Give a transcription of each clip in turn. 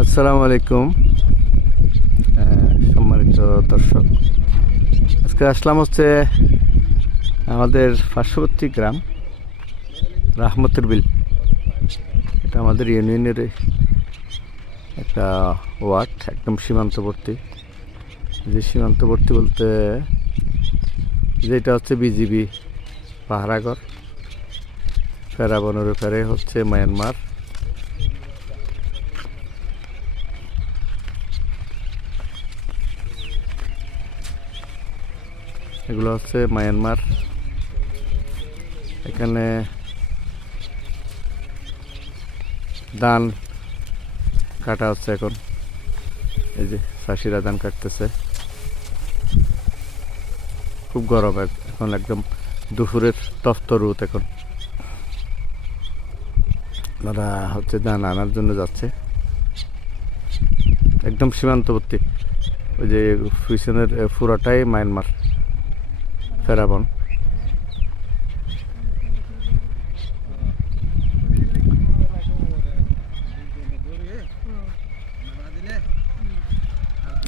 আসসালামু আলাইকুম। সম্মানিত দর্শক, আজকে আসলাম হচ্ছে আমাদের পার্শ্ববর্তী গ্রাম রাহমতের বিল। এটা আমাদের ইউনিয়নের একটা ওয়ার্ড, একদম সীমান্তবর্তী। যে সীমান্তবর্তী বলতে যেটা হচ্ছে বিজিবি পাহারাগড়, ফেরাবনের ব্যাপারে হচ্ছে মায়ানমার। এগুলো হচ্ছে মায়ানমার। এখানে ধান কাটা হচ্ছে এখন। এই যে চাষিরা ধান কাটতেছে। খুব গরম এখন, একদম দুপুরের তপ্ত রোদ। এখন ওরা হচ্ছে ধান আনার জন্য যাচ্ছে, একদম সীমান্তবর্তী। ওই যে পিছনের পুরোটাই মায়ানমার, ফেরাবন।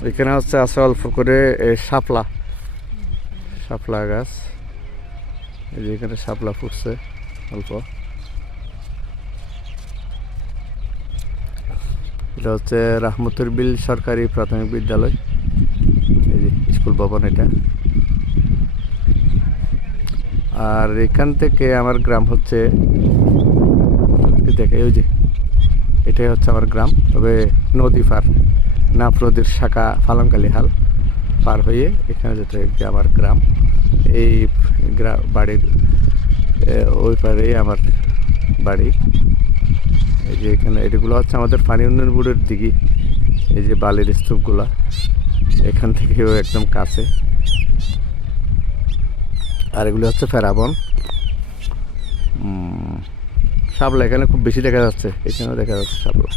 এখানে হচ্ছে আছে অল্প করে শাপলা শাপলা গাছ। এই যে এখানে শাপলা ফুটছে অল্প। এটা হচ্ছে রাহমতের বিল সরকারি প্রাথমিক বিদ্যালয়। এই যে স্কুল ভবন এটা। আর এখান থেকে আমার গ্রাম হচ্ছে, দেখে ওই যে এটাই হচ্ছে আমার গ্রাম। তবে নদী পার, নাফ নদীর শাখা ফালংকালী হাল পার হয়ে এখানে যেতে আমার গ্রাম। এই বাড়ির ওই পারেই আমার বাড়ি। এই যে এখানে এগুলো হচ্ছে আমাদের পানি উন্নয়ন বোর্ডের দিকে। এই যে বালির স্তূপগুলা এখান থেকেও একদম কাছে। আর এগুলো হচ্ছে ফেরাবন। শাপলা এখানে খুব বেশি দেখা যাচ্ছে, এখানেও দেখা যাচ্ছে শাপলা।